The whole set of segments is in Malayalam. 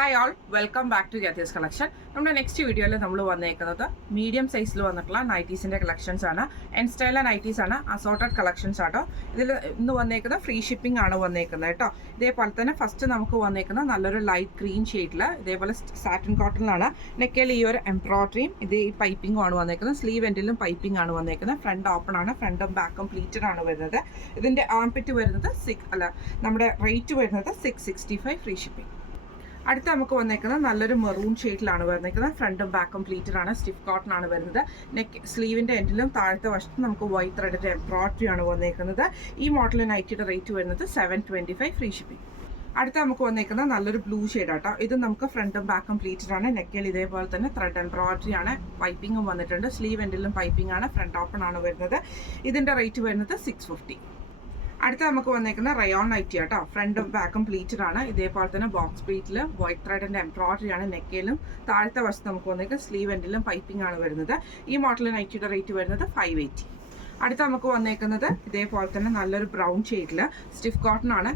Hi all, welcome back to Jathis collection. നമ്മുടെ നെക്സ്റ്റ് വീഡിയോയിൽ നമ്മൾ വന്നേക്കുന്നത് മീഡിയം സൈസിൽ വന്നിട്ടുള്ള നൈറ്റീസിൻ്റെ കളക്ഷൻസ് ആണ്. എൻ സ്റ്റൈല നൈറ്റീസ് ആണ്, അസോർട്ടഡ് കളക്ഷൻസ് ആട്ടോ. ഇതിൽ ഇന്ന് വന്നേക്കുന്നത് ഫ്രീ ഷിപ്പിംഗ് ആണ് വന്നേക്കുന്നത് കേട്ടോ. ഇതേപോലെ തന്നെ ഫസ്റ്റ് നമുക്ക് വന്നേക്കുന്നത് നല്ലൊരു ലൈറ്റ് ഗ്രീൻ ഷെയ്ഡിൽ ഇതേപോലെ സാറ്റിൻ കോട്ടണിലാണ്. നെക്കയിൽ ഈ ഒരു എംബ്രോയിഡറിയും ഈ പൈപ്പിംഗും ആണ് വന്നേക്കുന്നത്. സ്ലീവ് എൻഡിലും പൈപ്പിംഗ് ആണ് വന്നേക്കുന്നത്. ഫ്രണ്ട് ഓപ്പൺ ആണ്, ഫ്രണ്ടും ബാക്കും പ്ലീറ്റഡ് ആണ് വരുന്നത്. ഇതിൻ്റെ ആംപിറ്റ് വരുന്നത് നമ്മുടെ റേറ്റ് വരുന്നത് 665 ഫ്രീ ഷിപ്പിംഗ്. അടുത്ത നമുക്ക് വന്നേക്കുന്നത് നല്ലൊരു മെറൂൺ ഷെയ്ഡിലാണ് വന്നേക്കുന്നത്. ഫ്രണ്ടും ബാക്കും പ്ലീറ്റഡ് ആണ്, സ്റ്റിഫ് കോട്ടൺ ആണ് വരുന്നത്. സ്ലീവിൻ്റെ എൻഡിലും താഴത്തെ വശത്തും നമുക്ക് വൈറ്റ് ത്രെഡിൻ്റെ എംബ്രോയിഡറി ആണ് വന്നേക്കുന്നത്. ഈ മോഡൽ നൈറ്റിയുടെ റേറ്റ് വരുന്നത് 725 ഫ്രീ ഷിപ്പിംഗ്. അടുത്ത നമുക്ക് വന്നേക്കുന്നത് നല്ലൊരു ബ്ലൂ ഷെയ്ഡാട്ടോ. ഇത് നമുക്ക് ഫ്രണ്ടും ബാക്കും പ്ലീറ്റഡ് ആണ്. നെക്കിൽ ഇതേപോലെ തന്നെ ത്രെഡ് എംബ്രോയിഡറി ആണ്, പൈപ്പിങ്ങും വന്നിട്ടുണ്ട്. സ്ലീവ് എൻഡിലും പൈപ്പിംഗ് ആണ്, ഫ്രണ്ട് ഓപ്പൺ ആണ് വരുന്നത്. ഇതിൻ്റെ റേറ്റ് വരുന്നത് 650. അടുത്ത നമുക്ക് വന്നേക്കുന്ന റയോൺ നൈറ്റി ആട്ടോ. ഫ്രണ്ടും ബാക്കും പ്ലീറ്റഡ് ആണ്. ഇതേപോലെ തന്നെ ബോക്സ് പ്ലീറ്റിൽ വൈറ്റ് ത്രെഡിൻ്റെ എംബ്രോയിഡറി ആണ്. നെക്കിലും താഴത്തെ വശത്ത് നമുക്ക് വന്നേക്കുന്നത് സ്ലീവ് എൻഡിലും പൈപ്പിംഗ് ആണ് വരുന്നത്. ഈ മോഡൽ നൈറ്റിയുടെ റേറ്റ് വരുന്നത് 580. അടുത്ത നമുക്ക് വന്നേക്കുന്നത് ഇതേപോലെ തന്നെ നല്ലൊരു ബ്രൗൺ ഷെയ്ഡിൽ സ്റ്റിഫ് കോട്ടൺ ആണ്.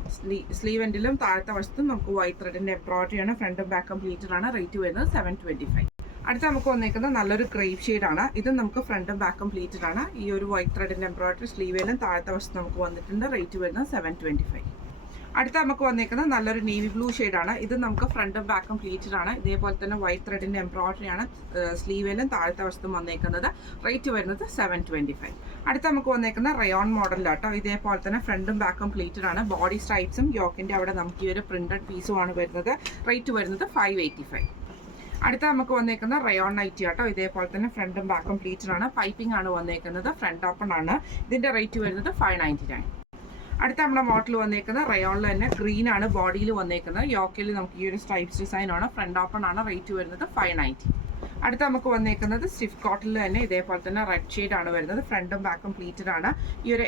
സ്ലീവ് എൻഡിലും താഴത്തെ വശത്തും നമുക്ക് വൈറ്റ് ത്രെഡിൻ്റെ എംബ്രോയിഡറി ആണ്. ഫ്രണ്ടും ബാക്കും പ്ലീറ്റഡ് ആണ്. റേറ്റ് വരുന്നത് 725. അടുത്ത നമുക്ക് വന്നേക്കുന്നത് നല്ലൊരു ഗ്രേപ്പ് ഷെയ്ഡാണ്. ഇത് നമുക്ക് ഫ്രണ്ടും ബാക്കും പ്ലീറ്റഡ് ആണ്. ഈ ഒരു വൈറ്റ് ത്രെഡിൻ്റെ എംബ്രോയിഡറി സ്ലീവിലും താഴത്തെ വശത്ത് നമുക്ക് വന്നിട്ടുണ്ട്. റേറ്റ് വരുന്നത് 725. അടുത്ത നമുക്ക് വന്നേക്കുന്നത് നല്ലൊരു നേവി ബ്ലൂ ഷെയ്ഡാണ്. ഇത് നമുക്ക് ഫ്രണ്ടും ബാക്കും പ്ലീറ്റഡ് ആണ്. ഇതേപോലെ തന്നെ വൈറ്റ് ത്രെഡിൻ്റെ എംബ്രോയിഡറി ആണ് സ്ലീവിലും താഴത്തെ വശത്തും വന്നേക്കുന്നത്. റേറ്റ് വരുന്നത് 725. അടുത്ത നമുക്ക് വന്നേക്കുന്ന റയോൺ മോഡലിലാട്ടോ. ഇതേപോലെ തന്നെ ഫ്രണ്ടും ബാക്കും പ്ലീറ്റഡ് ആണ്. ബോഡി സ്ട്രൈപ്സും യോക്കിൻ്റെ അവിടെ നമുക്ക് ഈ ഒരു പ്രിന്റഡ് പീസും ആണ് വരുന്നത്. റേറ്റ് വരുന്നത് 585. അടുത്ത നമുക്ക് വന്നേക്കുന്ന റയോൺ നൈറ്റി ആട്ടോ. ഇതേപോലെ തന്നെ ഫ്രണ്ടും ബാക്കും പ്ലീറ്റഡ് ആണ്. പൈപ്പിംഗ് ആണ് വന്നേക്കുന്നത്. ഫ്രണ്ട് ഓപ്പൺ ആണ്. ഇതിൻ്റെ റേറ്റ് വരുന്നത് 599. അടുത്ത നമ്മുടെ മോഡൽ വന്നേക്കുന്നത് റയോണിൽ തന്നെ ഗ്രീൻ ആണ് ബോഡിയിൽ വന്നേക്കുന്നത്. യോക്കിൽ നമുക്ക് ഈ ഒരു സ്ട്രൈപ്സ് ഡിസൈൻ ആണ്. ഫ്രണ്ട് ഓപ്പൺ ആണ്. റേറ്റ് വരുന്നത് 590. അടുത്ത നമുക്ക് വന്നേക്കുന്നത് സ്റ്റിഫ് കോട്ടണിൽ തന്നെ ഇതേപോലെ തന്നെ റെഡ് ഷെയ്ഡ് ആണ് വരുന്നത്. ഫ്രണ്ടും ബാക്കും പ്ലീറ്റഡ് ആണ്. ഈ ഒരു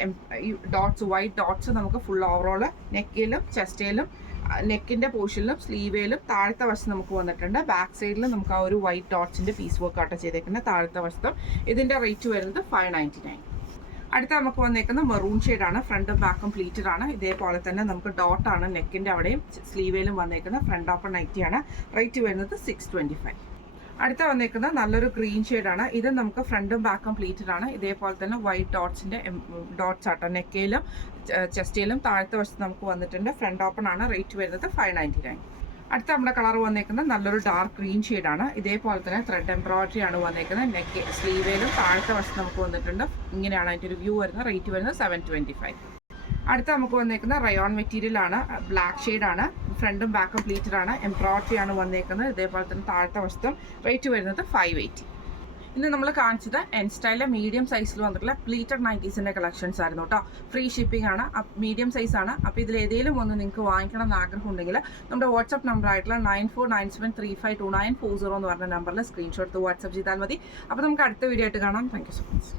ഡോട്ട്സ് വൈറ്റ് ഡോട്ട്സ് നമുക്ക് ഫുൾ ഓവറോൾ നെക്കിലും ചെസ്റ്റയിലും നെക്കിൻ്റെ പോർഷനിലും സ്ലീവേലും താഴത്തെ വശം നമുക്ക് വന്നിട്ടുണ്ട്. ബാക്ക് സൈഡിൽ നമുക്ക് ആ ഒരു വൈറ്റ് ഡോട്ട്സിൻ്റെ പീസ് വർക്ക് ആട്ടോ ചെയ്തേക്കുന്നത് താഴത്തെ വശത്തും. ഇതിൻ്റെ റേറ്റ് വരുന്നത് 599. അടുത്ത നമുക്ക് വന്നേക്കുന്ന മെറൂൺ ഷെയ്ഡാണ്. ഫ്രണ്ടും ബാക്കും പ്ലീറ്റഡ് ആണ്. ഇതേപോലെ തന്നെ നമുക്ക് ഡോട്ടാണ് നെക്കിൻ്റെ അവിടെയും സ്ലീവേലും വന്നേക്കുന്നത്. Front open നൈറ്റിയാണ്. റേറ്റ് വരുന്നത് 625. അടുത്ത വന്നേക്കുന്നത് നല്ലൊരു ഗ്രീൻ ഷെയ്ഡാണ്. ഇത് നമുക്ക് ഫ്രണ്ടും ബാക്കും പ്ലീറ്റഡ് ആണ്. ഇതേപോലെ തന്നെ വൈറ്റ് ഡോട്ട്സിൻ്റെ ഡോട്ട്സ് ആട്ടോ നെക്കയിലും ചെസ്റ്റയിലും താഴത്തെ വശത്ത് നമുക്ക് വന്നിട്ടുണ്ട്. ഫ്രണ്ട് ഓപ്പൺ ആണ്. റേറ്റ് വരുന്നത് 599. അടുത്ത നമ്മുടെ കളർ വന്നേക്കുന്നത് നല്ലൊരു ഡാർക്ക് ഗ്രീൻ ഷെയ്ഡാണ്. ഇതേപോലെ തന്നെ ത്രെഡ് എംബ്രോയിഡറി ആണ് വന്നേക്കുന്നത്. നെക്ക് സ്ലീവേലും താഴത്തെ വശത്ത് നമുക്ക് വന്നിട്ടുണ്ട്. ഇങ്ങനെയാണ് അതിൻ്റെ ഒരു വ്യൂ വരുന്നത്. റേറ്റ് വരുന്നത് 725. അടുത്ത നമുക്ക് വന്നേക്കുന്ന റയോൺ മെറ്റീരിയൽ ആണ്. ബ്ലാക്ക് ഷെയ്ഡാണ്. ഫ്രണ്ടും ബാക്കും പ്ലീറ്റഡ് ആണ്. എംബ്രോയിഡറി ആണ് വന്നേക്കുന്നത്. ഇതേപോലെ തന്നെ താഴത്തെ വശത്തും. റേറ്റ് വരുന്നത് 580. ഇന്ന് നമ്മൾ കാണിച്ചത് എൻ സ്റ്റൈലിലെ മീഡിയം സൈസിൽ വന്നിട്ടുള്ള പ്ലീറ്റഡ് നൈറ്റീസിൻ്റെ കളക്ഷൻസ് ആയിരുന്നു കേട്ടോ. ഫ്രീ ഷിപ്പിംഗ് ആണ്, മീഡിയം സൈസ് ആണ്. അപ്പോൾ ഇതിൽ ഏതെങ്കിലും ഒന്ന് നിങ്ങൾക്ക് വാങ്ങിക്കണം എന്ന് ആഗ്രഹം ഉണ്ടെങ്കിൽ നമ്മുടെ വാട്സ്ആപ്പ് നമ്പർ ആയിട്ടുള്ള 9497352940 എന്ന് പറഞ്ഞ നമ്പറിൽ സ്ക്രീൻഷോട്ട് വാട്സ്ആപ്പ് ചെയ്താൽ മതി. അപ്പോൾ നമുക്ക് അടുത്ത വീഡിയോ ആയിട്ട് കാണാം. Thank you so much.